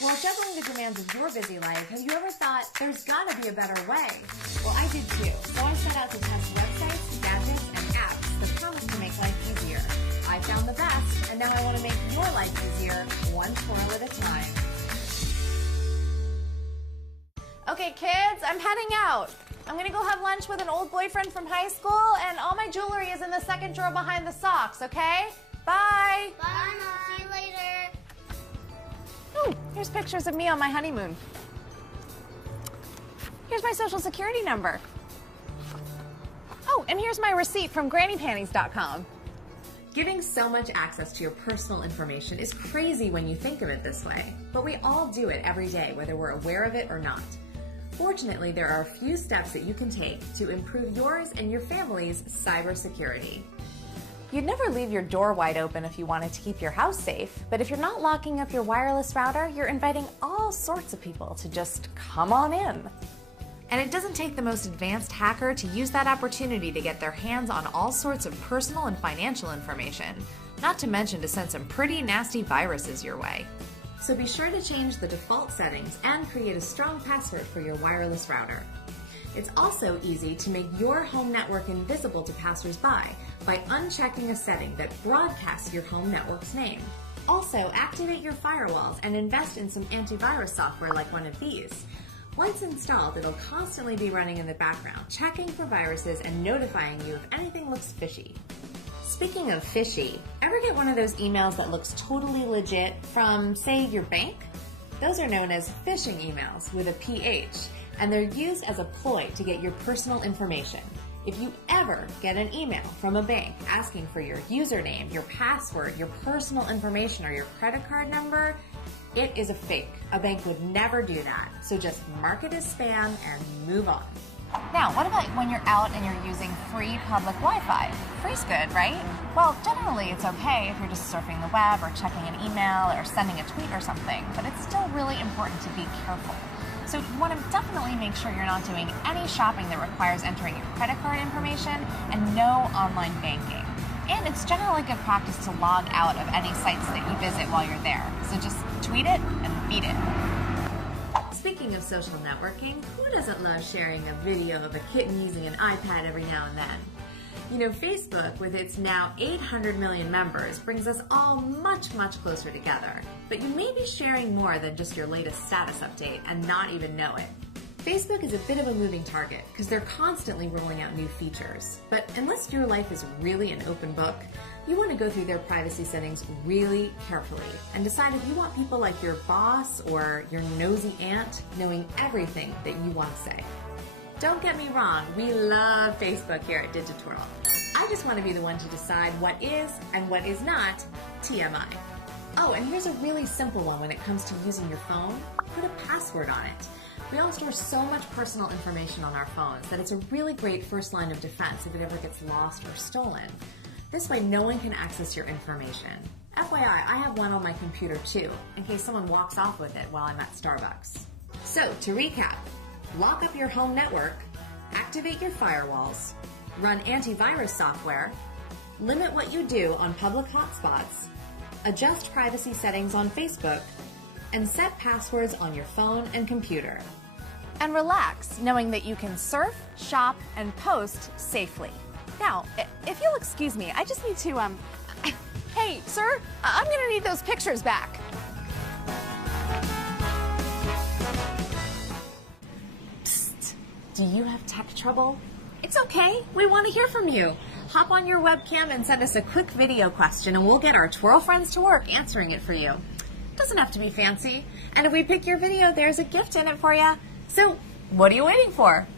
Well, juggling the demands of your busy life, have you ever thought, there's gotta be a better way? Well, I did too. So I set out to test websites, gadgets, and apps that promise to make life easier. I found the best, and now I want to make your life easier, one twirl at a time. Okay, kids, I'm heading out. I'm gonna go have lunch with an old boyfriend from high school, and all my jewelry is in the second drawer behind the socks, okay? Bye! Bye, Mom. See you later. Ooh, here's pictures of me on my honeymoon. Here's my social security number. Oh, and here's my receipt from grannypanties.com. Giving so much access to your personal information is crazy when you think of it this way, but we all do it every day, whether we're aware of it or not. Fortunately, there are a few steps that you can take to improve yours and your family's cybersecurity. You'd never leave your door wide open if you wanted to keep your house safe, but if you're not locking up your wireless router, you're inviting all sorts of people to just come on in. And it doesn't take the most advanced hacker to use that opportunity to get their hands on all sorts of personal and financial information, not to mention to send some pretty nasty viruses your way. So be sure to change the default settings and create a strong password for your wireless router. It's also easy to make your home network invisible to passersby by unchecking a setting that broadcasts your home network's name. Also, activate your firewalls and invest in some antivirus software like one of these. Once installed, it'll constantly be running in the background, checking for viruses and notifying you if anything looks fishy. Speaking of fishy, ever get one of those emails that looks totally legit from, say, your bank? Those are known as phishing emails with a PH, and they're used as a ploy to get your personal information. If you ever get an email from a bank asking for your username, your password, your personal information, or your credit card number, it is a fake. A bank would never do that, so just mark it as spam and move on. Now, what about when you're out and you're using free public Wi-Fi? Free's good, right? Well, generally it's okay if you're just surfing the web or checking an email or sending a tweet or something, but it's still really important to be careful. So you want to definitely make sure you're not doing any shopping that requires entering your credit card information and no online banking. And it's generally good practice to log out of any sites that you visit while you're there. So just tweet it and beat it. Speaking of social networking, who doesn't love sharing a video of a kitten using an iPad every now and then? You know, Facebook, with its now 800 million members, brings us all much, much closer together. But you may be sharing more than just your latest status update and not even know it. Facebook is a bit of a moving target because they're constantly rolling out new features. But unless your life is really an open book, you want to go through their privacy settings really carefully and decide if you want people like your boss or your nosy aunt knowing everything that you want to say. Don't get me wrong, we love Facebook here at Digitwirl. I just want to be the one to decide what is and what is not TMI. Oh, and here's a really simple one when it comes to using your phone. Put a password on it. We all store so much personal information on our phones that it's a really great first line of defense if it ever gets lost or stolen. This way no one can access your information. FYI, I have one on my computer too, in case someone walks off with it while I'm at Starbucks. So, to recap, lock up your home network, activate your firewalls, run antivirus software, limit what you do on public hotspots, adjust privacy settings on Facebook, and set passwords on your phone and computer. And relax, knowing that you can surf, shop, and post safely. Now, if you'll excuse me, I just need to, hey, sir, I'm gonna need those pictures back. Psst, do you have tech trouble? It's okay, we want to hear from you. Hop on your webcam and send us a quick video question and we'll get our Twirl friends to work answering it for you. Doesn't have to be fancy. And if we pick your video, there's a gift in it for you. So, what are you waiting for?